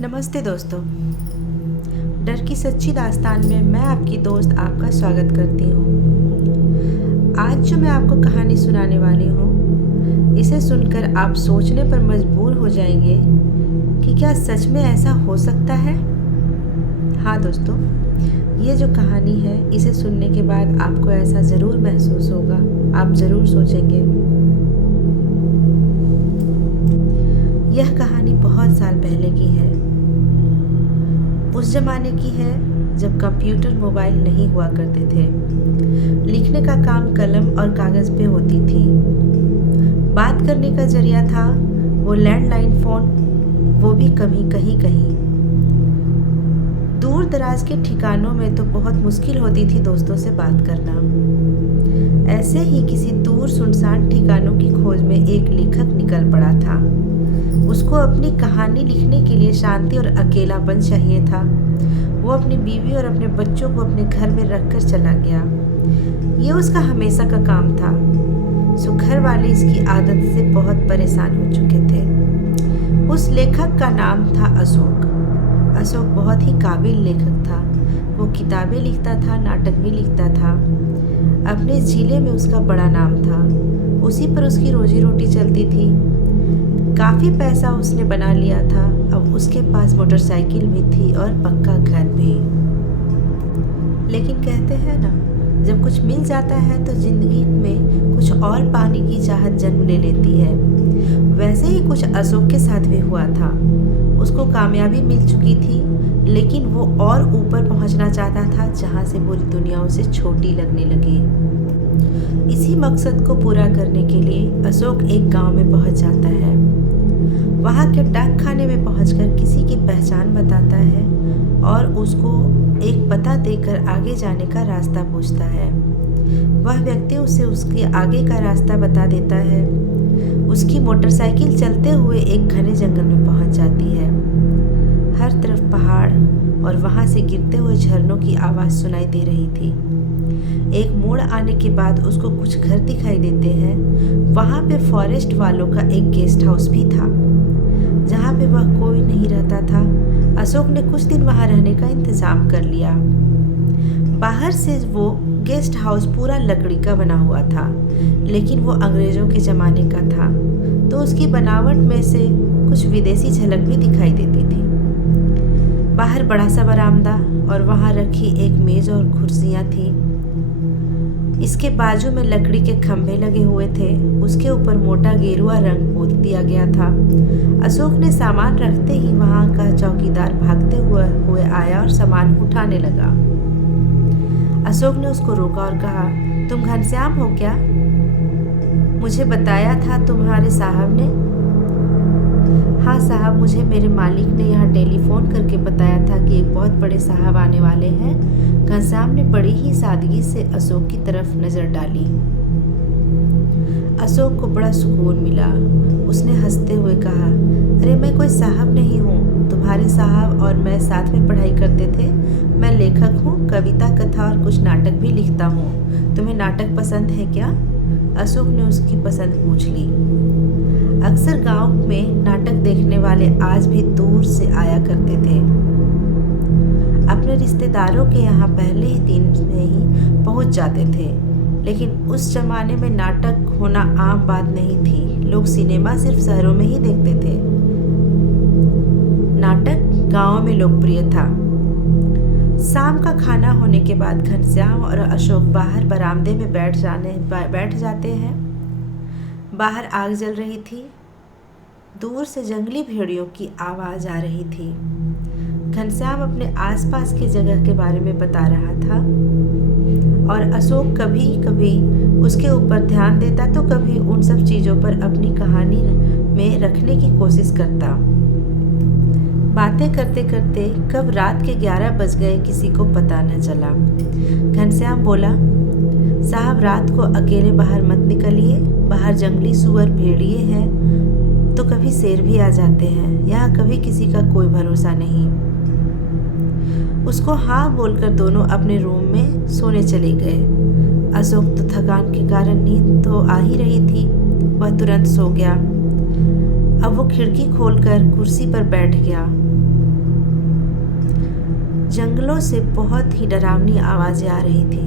नमस्ते दोस्तों। डर की सच्ची दास्तान में मैं आपकी दोस्त आपका स्वागत करती हूँ। आज जो मैं आपको कहानी सुनाने वाली हूँ, इसे सुनकर आप सोचने पर मजबूर हो जाएंगे कि क्या सच में ऐसा हो सकता है। हाँ दोस्तों, ये जो कहानी है इसे सुनने के बाद आपको ऐसा ज़रूर महसूस होगा। आप ज़रूर सोचेंगे। यह कहानी बहुत साल पहले की है। उस जमाने की है जब कंप्यूटर मोबाइल नहीं हुआ करते थे। लिखने का काम कलम और कागज़ पे होती थी। बात करने का जरिया था वो लैंडलाइन फ़ोन, वो भी कभी कहीं कहीं। दूर दराज के ठिकानों में तो बहुत मुश्किल होती थी दोस्तों से बात करना। ऐसे ही किसी दूर सुनसान ठिकानों की खोज में एक लेखक निकल पड़ा था। उसको अपनी कहानी लिखने के लिए शांति और अकेलापन चाहिए था। वो अपनी बीवी और अपने बच्चों को अपने घर में रखकर चला गया। ये उसका हमेशा का काम था। घर वाले इसकी आदत से बहुत परेशान हो चुके थे। उस लेखक का नाम था अशोक। अशोक बहुत ही काबिल लेखक था। वो किताबें लिखता था, नाटक भी लिखता था। अपने जिले में उसका बड़ा नाम था। उसी पर उसकी रोजी रोटी चलती थी। काफ़ी पैसा उसने बना लिया था। अब उसके पास मोटरसाइकिल भी थी और पक्का घर भी। लेकिन कहते हैं ना, जब कुछ मिल जाता है तो जिंदगी में कुछ और पाने की चाहत जन्म ले लेती है। वैसे ही कुछ अशोक के साथ भी हुआ था। उसको कामयाबी मिल चुकी थी, लेकिन वो और ऊपर पहुंचना चाहता था जहां से पूरी दुनिया उसे छोटी लगने लगी। इसी मकसद को पूरा करने के लिए अशोक एक गांव में पहुंच जाता है। वहाँ के डाक खाने में पहुंचकर किसी की पहचान बताता है और उसको एक पता देकर आगे जाने का रास्ता पूछता है। वह व्यक्ति उसे उसके आगे का रास्ता बता देता है। उसकी मोटरसाइकिल चलते हुए एक घने जंगल में पहुंच जाती है। हर तरफ पहाड़ और वहाँ से गिरते हुए झरनों की आवाज़ सुनाई दे रही थी। एक मोड़ आने के बाद उसको कुछ घर दिखाई देते हैं। वहाँ पे फॉरेस्ट वालों का एक गेस्ट हाउस भी था, जहाँ पे वह कोई नहीं रहता था। अशोक ने कुछ दिन वहाँ रहने का इंतज़ाम कर लिया। बाहर से वो गेस्ट हाउस पूरा लकड़ी का बना हुआ था, लेकिन वो अंग्रेज़ों के ज़माने का था, तो उसकी बनावट में से कुछ विदेशी झलक भी दिखाई देती थी। बाहर बड़ा सा बरामदा और वहाँ रखी एक मेज़ और कुर्सियाँ थी। इसके बाजू में लकड़ी के खंभे लगे हुए थे। उसके ऊपर मोटा गेरुआ रंग पोत दिया गया था। अशोक ने सामान रखते ही वहां का चौकीदार भागते हुए आया और सामान उठाने लगा। अशोक ने उसको रोका और कहा, तुम घनश्याम हो क्या? मुझे बताया था तुम्हारे साहब ने। हाँ साहब, मुझे मेरे मालिक ने यहाँ टेलीफोन करके बताया था कि एक बहुत बड़े साहब आने वाले हैं। घनश्याम ने बड़ी ही सादगी से अशोक की तरफ नज़र डाली। अशोक को बड़ा सुकून मिला। उसने हंसते हुए कहा, अरे मैं कोई साहब नहीं हूँ। तुम्हारे साहब और मैं साथ में पढ़ाई करते थे। मैं लेखक हूँ, कविता, कथा और कुछ नाटक भी लिखता हूँ। तुम्हें नाटक पसंद है क्या? अशोक ने उसकी पसंद पूछ ली। अक्सर गांव में नाटक देखने वाले आज भी दूर से आया करते थे। अपने रिश्तेदारों के यहाँ पहले ही दिन में ही पहुँच जाते थे। लेकिन उस जमाने में नाटक होना आम बात नहीं थी। लोग सिनेमा सिर्फ शहरों में ही देखते थे। नाटक गाँव में लोकप्रिय था। शाम का खाना होने के बाद घनश्याम और अशोक बाहर बरामदे में बैठ जाते हैं। बाहर आग जल रही थी। दूर से जंगली भेड़ियों की आवाज़ आ रही थी। घनश्याम अपने आसपास की जगह के बारे में बता रहा था और अशोक कभी कभी उसके ऊपर ध्यान देता तो कभी उन सब चीज़ों पर अपनी कहानी में रखने की कोशिश करता। बातें करते करते कब रात के 11 बज गए किसी को पता न चला। घनश्याम बोला, साहब रात को अकेले बाहर मत निकलिए। बाहर जंगली सुअर, भेड़िए हैं तो कभी शेर भी आ जाते हैं। यहाँ कभी किसी का कोई भरोसा नहीं। उसको हाँ बोलकर दोनों अपने रूम में सोने चले गए। अशोक तो थकान के कारण नींद तो आ ही रही थी। वह तुरंत सो गया। अब वो खिड़की खोलकर कुर्सी पर बैठ गया। जंगलों से बहुत ही डरावनी आवाज़ें आ रही थी।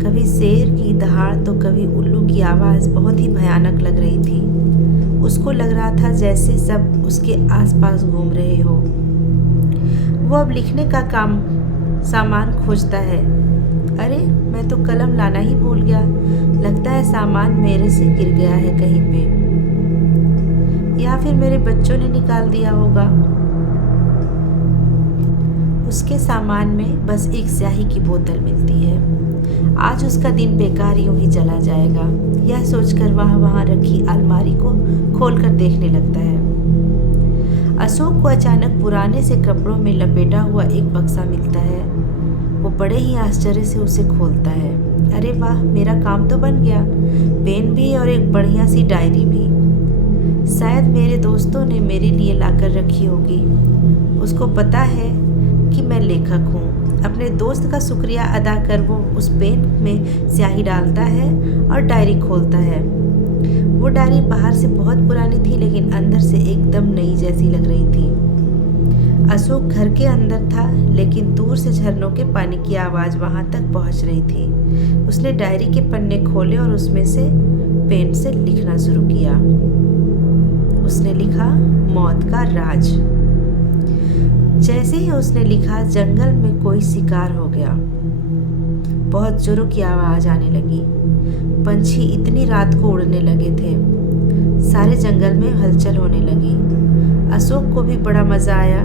कभी शेर की दहाड़ तो कभी उल्लू की आवाज़ बहुत ही भयानक लग रही थी। उसको लग रहा था जैसे सब उसके आसपास घूम रहे हो। वो अब लिखने का सामान खोजता है। अरे, मैं तो कलम लाना ही भूल गया। लगता है सामान मेरे से गिर गया है कहीं पे, या फिर मेरे बच्चों ने निकाल दिया होगा। उसके सामान में बस एक स्याही की बोतल मिलती है। आज उसका दिन बेकार यूं ही चला जाएगा, यह सोचकर वह वहां रखी अलमारी को खोलकर देखने लगता है। अशोक को अचानक पुराने से कपड़ों में लपेटा हुआ एक बक्सा मिलता है। वो बड़े ही आश्चर्य से उसे खोलता है। अरे वाह, मेरा काम तो बन गया। पेन भी और एक बढ़िया सी डायरी भी। शायद मेरे दोस्तों ने मेरे लिए लाकर रखी होगी। उसको पता है कि मैं लेखक हूँ। अपने दोस्त का शुक्रिया अदा कर वो उस पेन में स्याही डालता है और डायरी खोलता है। वो डायरी बाहर से बहुत पुरानी थी, लेकिन अंदर से एकदम नई जैसी लग रही थी। अशोक घर के अंदर था, लेकिन दूर से झरनों के पानी की आवाज़ वहां तक पहुंच रही थी। उसने डायरी के पन्ने खोले और उसमें से पेन से लिखना शुरू किया। उसने लिखा, मौत का राज। जैसे ही उसने लिखा, जंगल में कोई शिकार हो गया। बहुत जोरों की आवाज़ आने लगी। पंछी इतनी रात को उड़ने लगे थे। सारे जंगल में हलचल होने लगी। अशोक को भी बड़ा मज़ा आया।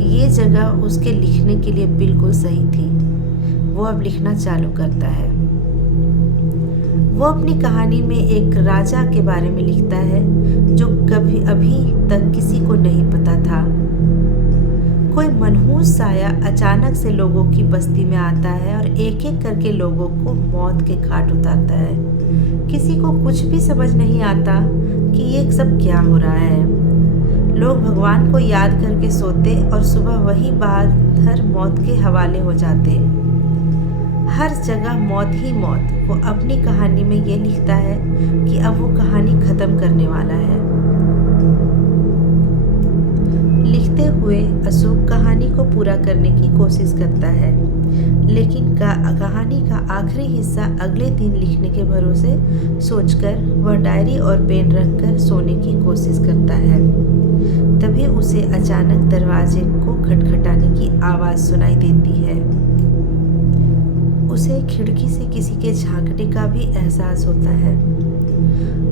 ये जगह उसके लिखने के लिए बिल्कुल सही थी। वो अब लिखना चालू करता है। वो अपनी कहानी में एक राजा के बारे में लिखता है जो कभी अभी तक किसी को नहीं पता था। कोई मनहूस साया अचानक से लोगों की बस्ती में आता है और एक एक करके लोगों को मौत के घाट उतारता है। किसी को कुछ भी समझ नहीं आता कि ये सब क्या हो रहा है। लोग भगवान को याद करके सोते और सुबह वही बात हर मौत के हवाले हो जाते। हर जगह मौत ही मौत। वो अपनी कहानी में ये लिखता है कि अब वो कहानी खत्म करने वाला है। लिखते हुए अशोक कहानी को पूरा करने की कोशिश करता है, लेकिन कहानी का आखिरी हिस्सा अगले दिन लिखने के भरोसे सोचकर वह डायरी और पेन रखकर सोने की कोशिश करता है। तभी उसे अचानक दरवाजे को खटखटाने की आवाज़ सुनाई देती है। उसे खिड़की से किसी के झांकने का भी एहसास होता है।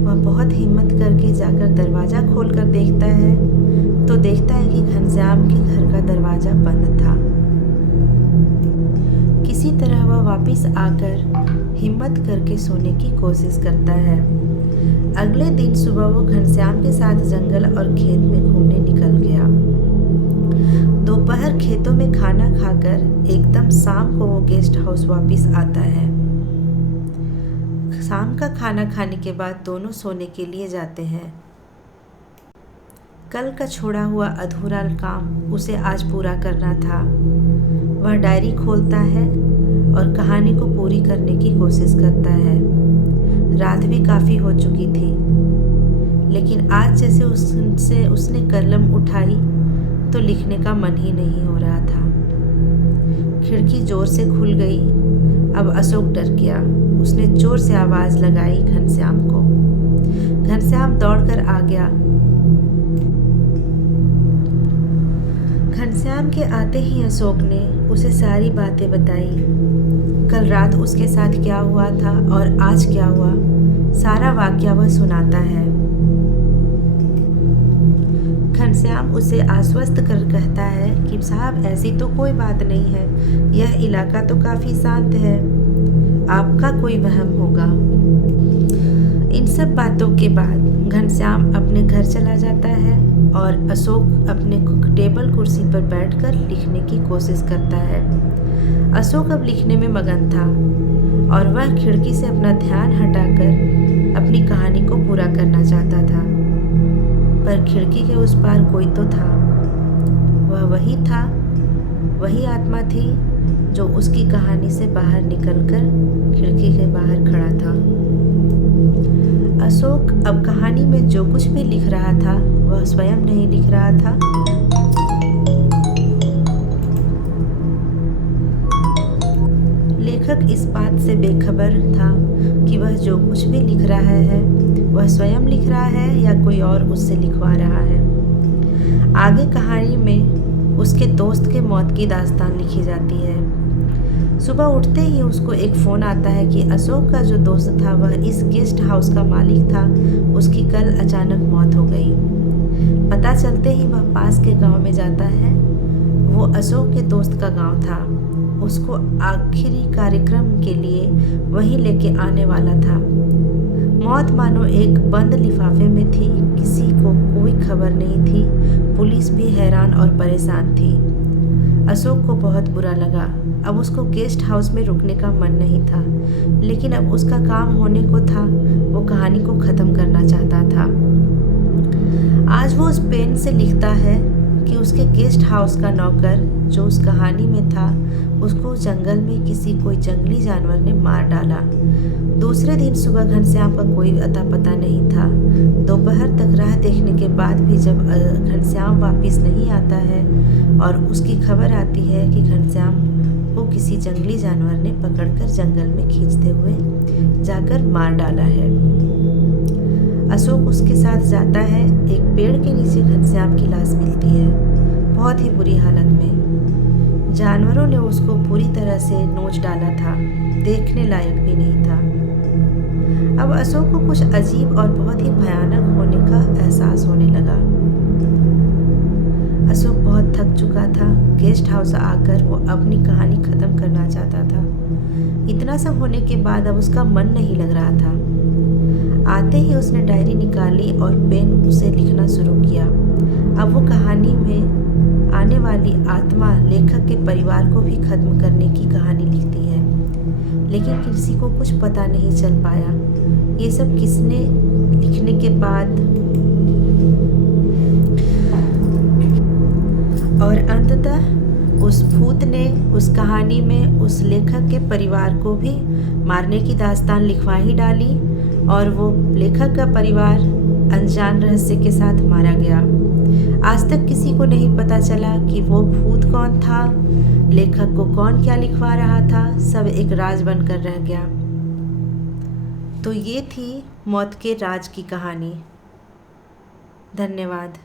वह बहुत हिम्मत करके जाकर दरवाज़ा खोलकर देखता है तो देखता है कि घनश्याम के घर का दरवाज़ा बंद था। किसी तरह वह वापस आकर हिम्मत करके सोने की कोशिश करता है। अगले दिन सुबह वो घनश्याम के साथ जंगल और खेत में घूमने निकल गया। दोपहर खेतों में खाना खाकर एकदम शाम को वो गेस्ट हाउस वापस आता है। शाम का खाना खाने के बाद दोनों सोने के लिए जाते हैं। कल का छोड़ा हुआ अधूरा काम उसे आज पूरा करना था। वह डायरी खोलता है और कहानी को पूरी करने की कोशिश करता है। रात भी काफ़ी हो चुकी थी, लेकिन आज जैसे उसने कलम उठाई तो लिखने का मन ही नहीं हो रहा था। खिड़की जोर से खुल गई। अब अशोक डर गया। उसने जोर से आवाज़ लगाई घनश्याम को। घनश्याम दौड़कर आ गया। घनश्याम के आते ही अशोक ने उसे सारी बातें बताई। कल रात उसके साथ क्या हुआ था और आज क्या हुआ, सारा वाकया वह सुनाता है। घनश्याम उसे आश्वस्त कर कहता है कि साहब, ऐसी तो कोई बात नहीं है। यह इलाका तो काफ़ी शांत है। आपका कोई वहम होगा। इन सब बातों के बाद घनश्याम अपने घर चला जाता है और अशोक अपने टेबल कुर्सी पर बैठकर लिखने की कोशिश करता है। अशोक अब लिखने में मगन था और वह खिड़की से अपना ध्यान हटाकर अपनी कहानी को पूरा करना चाहता था, पर खिड़की के उस पार कोई तो था। वह वही था, वही आत्मा थी जो उसकी कहानी से बाहर निकलकर खिड़की के बाहर खड़ा था। अशोक अब कहानी में जो कुछ भी लिख रहा था वह स्वयं नहीं लिख रहा था, लेखक इस बात से बेखबर था कि वह जो कुछ भी लिख रहा है वह स्वयं लिख रहा है या कोई और उससे लिखवा रहा है। आगे कहानी में उसके दोस्त के मौत की दास्तान लिखी जाती है। सुबह उठते ही उसको एक फ़ोन आता है कि अशोक का जो दोस्त था वह इस गेस्ट हाउस का मालिक था, उसकी कल अचानक मौत हो गई। पता चलते ही वह पास के गांव में जाता है। वो अशोक के दोस्त का गांव था। उसको आखिरी कार्यक्रम के लिए वहीं लेके आने वाला था। मौत मानो एक बंद लिफाफे में थी, किसी को कोई खबर नहीं थी। पुलिस भी हैरान और परेशान थी। अशोक को बहुत बुरा लगा। अब उसको गेस्ट हाउस में रुकने का मन नहीं था, लेकिन अब उसका काम होने को था। वो कहानी को ख़त्म करना चाहता था। आज वो उस पेन से लिखता है कि उसके गेस्ट हाउस का नौकर जो उस कहानी में था, उसको जंगल में किसी कोई जंगली जानवर ने मार डाला। दूसरे दिन सुबह घनश्याम का कोई अता पता नहीं था। दोपहर तक राह देखने के बाद भी जब घनश्याम वापस नहीं आता है और उसकी खबर आती है कि घनश्याम को किसी जंगली जानवर ने पकड़कर जंगल में खींचते हुए जाकर मार डाला है। अशोक उसके साथ जाता है। एक पेड़ के नीचे घनश्याम की लाश मिलती है, बहुत ही बुरी हालत में। जानवरों ने उसको पूरी तरह से नोच डाला था, देखने लायक भी नहीं था। अब अशोक को कुछ अजीब और बहुत ही भयानक होने का एहसास होने लगा। अशोक बहुत थक चुका था। गेस्ट हाउस आकर वो अपनी कहानी ख़त्म करना चाहता था। इतना सब होने के बाद अब उसका मन नहीं लग रहा था। आते ही उसने डायरी निकाली और पेन उसे लिखना शुरू किया। अब वो कहानी में आने वाली आत्मा लेखक के परिवार को भी खत्म करने की कहानी लिखती है, लेकिन किसी को कुछ पता नहीं चल पाया ये सब किसने लिखने के बाद। और अंततः उस भूत ने उस कहानी में उस लेखक के परिवार को भी मारने की दास्तान लिखवा ही डाली और वो लेखक का परिवार अनजान रहस्य के साथ मारा गया। आज तक किसी को नहीं पता चला कि वो भूत कौन था, लेखक को कौन क्या लिखवा रहा था। सब एक राज बनकर रह गया। तो ये थी मौत के राज की कहानी। धन्यवाद।